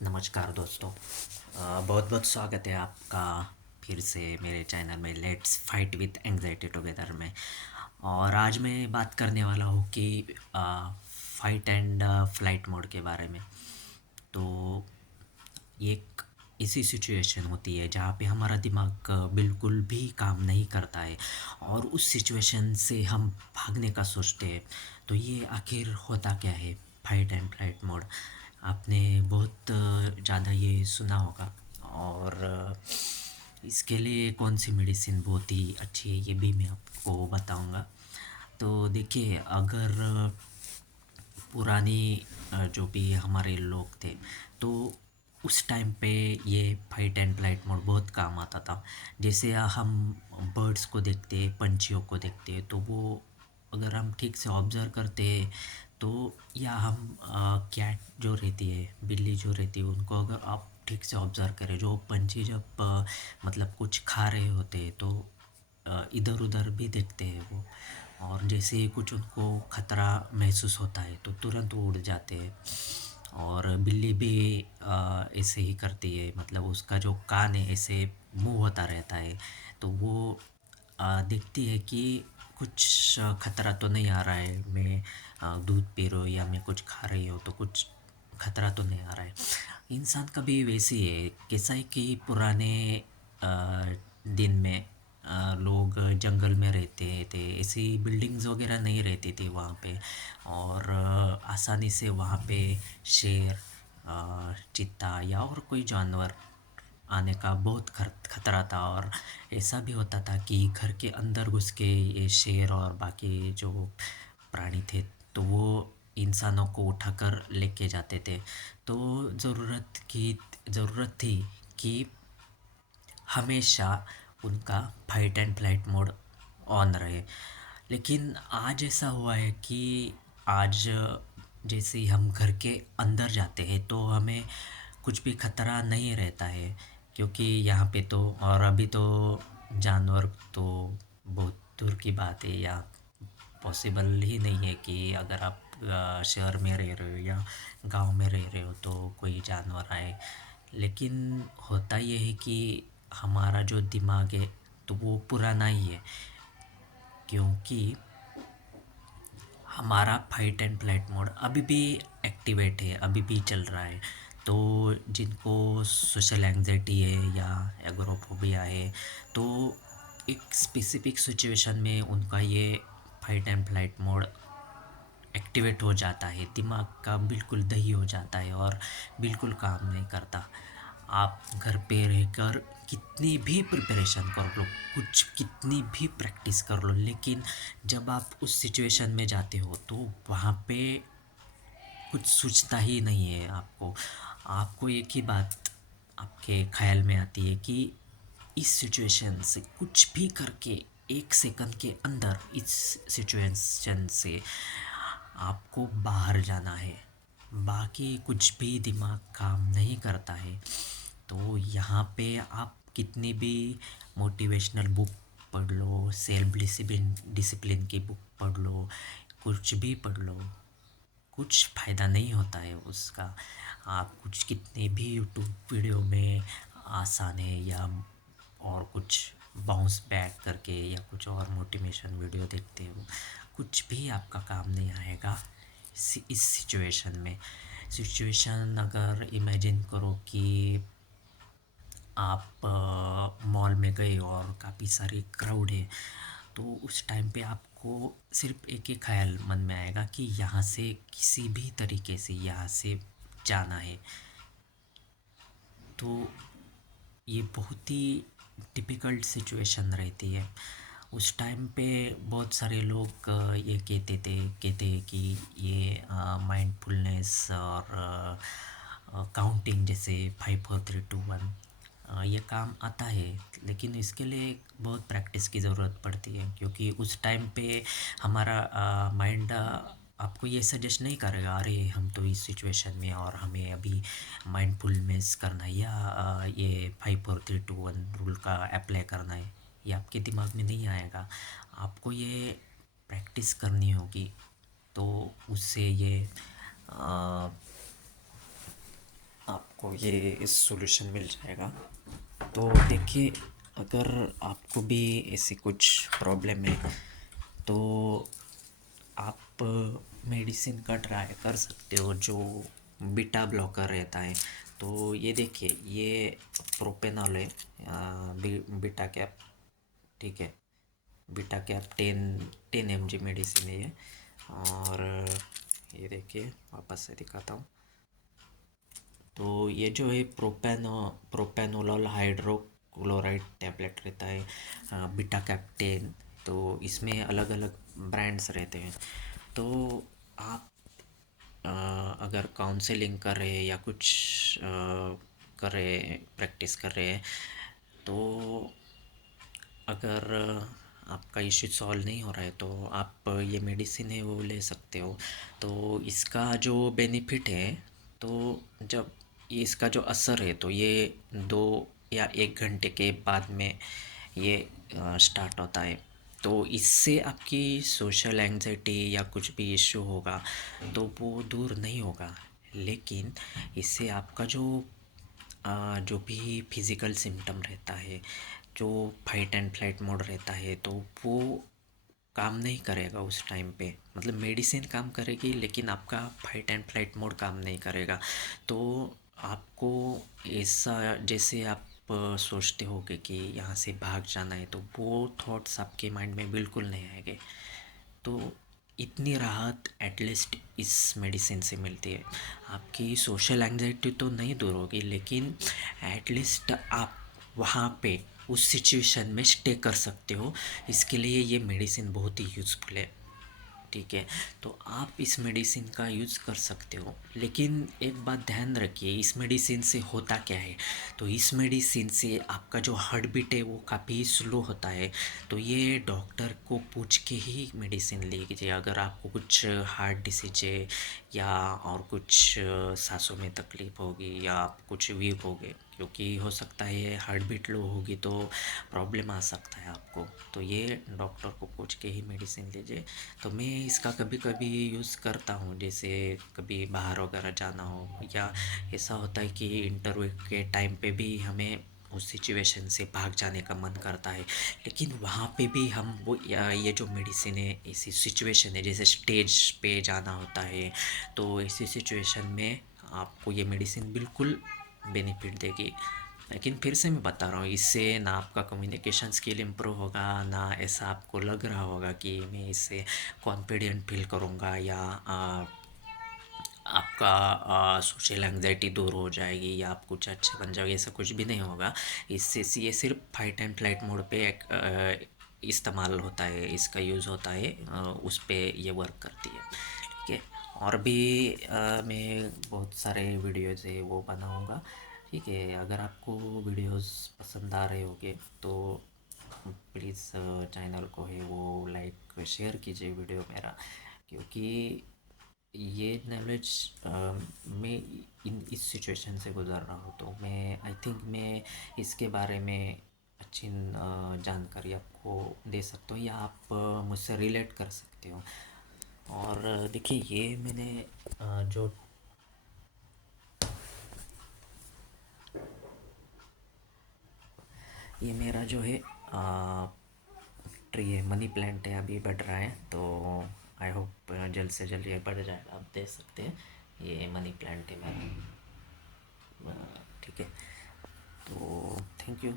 नमस्कार दोस्तों। बहुत बहुत स्वागत है आपका फिर से मेरे चैनल में let's fight with anxiety together में। और आज मैं बात करने वाला हूँ कि फाइट एंड फ्लाइट मोड के बारे में। तो एक ऐसी सिचुएशन होती है जहाँ पे हमारा दिमाग बिल्कुल भी काम नहीं करता है और उस सिचुएशन से हम भागने का सोचते हैं। तो ये आखिर होता क्या है फाइट एंड फ्लाइट मोड? आपने बहुत ज़्यादा ये सुना होगा। और इसके लिए कौन सी मेडिसिन बहुत ही अच्छी है ये भी मैं आपको बताऊंगा। तो देखिए, अगर पुरानी जो भी हमारे लोग थे, तो उस टाइम पे ये फाइट एंड फ्लाइट मोड बहुत काम आता था। जैसे हम बर्ड्स को देखते, पंछियों को देखते, तो वो अगर हम ठीक से ऑब्ज़र्व करते हैं तो, या हम कैट जो रहती है, बिल्ली जो रहती है, उनको अगर आप ठीक से ऑब्ज़र्व करें, जो पंछी जब मतलब कुछ खा रहे होते हैं तो इधर उधर भी देखते हैं वो। और जैसे ही कुछ उनको खतरा महसूस होता है तो तुरंत वो उड़ जाते हैं। और बिल्ली भी ऐसे ही करती है, मतलब उसका जो कान है ऐसे मूव होता रहता है। तो वो देखती है कि कुछ खतरा तो नहीं आ रहा है, मैं दूध पी रही हूँ या मैं कुछ खा रही हूँ तो कुछ खतरा तो नहीं आ रहा है। इंसान का भी वैसे ही है। कैसा है कि पुराने दिन में लोग जंगल में रहते थे, ऐसी बिल्डिंग्स वगैरह नहीं रहती थी वहाँ पे। और आसानी से वहाँ पे शेर, चीता या और कोई जानवर आने का बहुत खतरा था। और ऐसा भी होता था कि घर के अंदर घुस के ये शेर और बाकी जो प्राणी थे तो वो इंसानों को उठाकर लेके जाते थे। तो ज़रूरत थी कि हमेशा उनका fight and flight mode on रहे। लेकिन आज ऐसा हुआ है कि आज जैसे ही हम घर के अंदर जाते हैं तो हमें कुछ भी खतरा नहीं रहता है, क्योंकि यहाँ पे तो, और अभी तो जानवर तो बहुत दूर की बात है, या पॉसिबल ही नहीं है कि अगर आप शहर में रह रहे हो या गांव में रह रहे हो तो कोई जानवर आए। लेकिन होता ये है कि हमारा जो दिमाग है तो वो पुराना ही है, क्योंकि हमारा फाइट एंड फ्लाइट मोड अभी भी एक्टिवेट है, अभी भी चल रहा है। तो जिनको सोशल एंग्जाइटी है या एगोराफोबिया है, तो एक स्पेसिफिक सिचुएशन में उनका ये fight and flight mode activate हो जाता है, दिमाग का बिल्कुल दही हो जाता है और बिल्कुल काम नहीं करता। आप घर पे रहकर कितनी भी प्रिपरेशन कर लो, कुछ कितनी भी प्रैक्टिस कर लो, लेकिन जब आप उस सिचुएशन में जाते हो तो वहाँ पे कुछ सूझता ही नहीं है आपको। आपको एक ही बात आपके ख़्याल में आती है कि इस सिचुएशन से कुछ भी करके 1 सेकंड के अंदर इस सिचुएशन से आपको बाहर जाना है। बाकी कुछ भी दिमाग काम नहीं करता है। तो यहाँ पे आप कितनी भी मोटिवेशनल बुक पढ़ लो, सेल्फ डिसिप्लिन डिसिप्लिन की बुक पढ़ लो, कुछ भी पढ़ लो, कुछ फ़ायदा नहीं होता है उसका। आप कुछ कितने भी यूट्यूब वीडियो में आसान है या और कुछ बाउंस बैक करके या कुछ और मोटिवेशन वीडियो देखते हो, कुछ भी आपका काम नहीं आएगा इस सिचुएशन में। सिचुएशन अगर इमेजिन करो कि आप मॉल में गए और काफ़ी सारी क्राउड है, तो उस टाइम पे आपको सिर्फ एक ही ख्याल मन में आएगा कि यहाँ से किसी भी तरीके से यहाँ से जाना है। तो ये बहुत ही डिफ़िकल्ट सिचुएशन रहती है। उस टाइम पे बहुत सारे लोग ये कहते हैं कि ये माइंडफुलनेस और काउंटिंग, जैसे 5 4 3 2 1, ये काम आता है। लेकिन इसके लिए बहुत प्रैक्टिस की ज़रूरत पड़ती है, क्योंकि उस टाइम पे हमारा माइंड आपको ये सजेस्ट नहीं करेगा, अरे हम तो इस सिचुएशन में और हमें अभी माइंडफुलनेस करना है या ये 5 4 3 2 1 रूल का अप्लाई करना है। ये आपके दिमाग में नहीं आएगा। आपको ये प्रैक्टिस करनी होगी। तो उससे ये आपको ये सॉल्यूशन मिल जाएगा। तो देखिए, अगर आपको भी ऐसी कुछ प्रॉब्लम है तो आप मेडिसिन का ट्राई कर सकते हो जो बीटा ब्लॉकर रहता है। तो ये देखिए, ये प्रोपेनॉल है, बीटा कैप, ठीक है। बीटा कैप 10 mg मेडिसिन है ये। और ये देखिए, वापस से दिखाता हूँ। तो ये जो है प्रोपेनोलॉल हाइड्रोक्लोराइड टैबलेट रहता है, बीटा कैप्टेन। तो इसमें अलग अलग ब्रांड्स रहते हैं। तो आप अ, अगर काउंसलिंग कर रहे हैं या कुछ कर रहे हैं, प्रैक्टिस कर रहे हैं, तो अगर आपका इश्यू सॉल्व नहीं हो रहा है तो आप ये मेडिसिन है वो ले सकते हो। तो इसका जो बेनिफिट है, तो जब ये इसका जो असर है तो ये 2 या 1 घंटे के बाद में ये स्टार्ट होता है। तो इससे आपकी सोशल एंग्जाइटी या कुछ भी इश्यू होगा तो वो दूर नहीं होगा। लेकिन इससे आपका जो भी फिज़िकल सिम्टम रहता है, जो फाइट एंड फ्लाइट मोड रहता है, तो वो काम नहीं करेगा उस टाइम पे। मतलब मेडिसिन काम करेगी लेकिन आपका फाइट एंड फ्लाइट मोड काम नहीं करेगा। तो आपको ऐसा, जैसे आप सोचते होगे कि यहाँ से भाग जाना है, तो वो थॉट्स आपके माइंड में बिल्कुल नहीं आएंगे। तो इतनी राहत एटलीस्ट इस मेडिसिन से मिलती है। आपकी सोशल एंग्जाइटी तो नहीं दूर होगी, लेकिन एटलीस्ट आप वहाँ पे उस सिचुएशन में स्टे कर सकते हो। इसके लिए ये मेडिसिन बहुत ही यूज़फुल है, ठीक है। तो आप इस मेडिसिन का यूज़ कर सकते हो, लेकिन एक बात ध्यान रखिए, इस मेडिसिन से होता क्या है। तो इस मेडिसिन से आपका जो हार्ट बीट है वो काफ़ी स्लो होता है। तो ये डॉक्टर को पूछ के ही मेडिसिन लीजिए। अगर आपको कुछ हार्ट डिसीज है या और कुछ सांसों में तकलीफ़ होगी या आप कुछ वीक हो गए, क्योंकि हो सकता है हार्ट बीट लो होगी तो प्रॉब्लम आ सकता है आपको। तो ये डॉक्टर को पूछ के ही मेडिसिन लीजिए। तो मैं इसका कभी कभी यूज़ करता हूँ, जैसे कभी बाहर वगैरह जाना हो, या ऐसा होता है कि इंटरव्यू के टाइम पे भी हमें उस सिचुएशन से भाग जाने का मन करता है, लेकिन वहाँ पे भी हम वो ये जो मेडिसिन है, ऐसी सिचुएशन है जैसे स्टेज पे जाना होता है, तो ऐसी सिचुएशन में आपको ये मेडिसिन बिल्कुल बेनिफिट देगी। लेकिन फिर से मैं बता रहा हूँ, इससे ना आपका कम्युनिकेशन स्किल इम्प्रूव होगा, ना ऐसा आपको लग रहा होगा कि मैं इससे कॉन्फिडेंट फील करूँगा, या आपका सोशल एंग्जाइटी दूर हो जाएगी या आप कुछ अच्छे बन जाओगे, ऐसा कुछ भी नहीं होगा। इससे ये सिर्फ फाइट एंड फ्लाइट मोड पे इस्तेमाल होता है, इसका यूज़ होता है, उस पे ये वर्क करती है, ठीक है। और भी मैं बहुत सारे वीडियोज़ है वो बनाऊँगा, ठीक है। अगर आपको वीडियोज़ पसंद आ रहे होंगे तो प्लीज़ चैनल को है वो लाइक शेयर कीजिए वीडियो मेरा, क्योंकि ये नॉलेज मैं इस सिचुएशन से गुज़र रहा हूँ, तो मैं आई थिंक मैं इसके बारे में अच्छी जानकारी आपको दे सकता हूँ, या आप मुझसे रिलेट कर सकते हो। और देखिए, ये मैंने जो ये मेरा जो है ट्री है, मनी प्लांट है, अभी बढ़ रहा है। तो आई होप जल्द से जल्द ये बढ़ जाएगा, आप देख सकते हैं ये मनी प्लांट है मेरा, ठीक है। तो थैंक यू।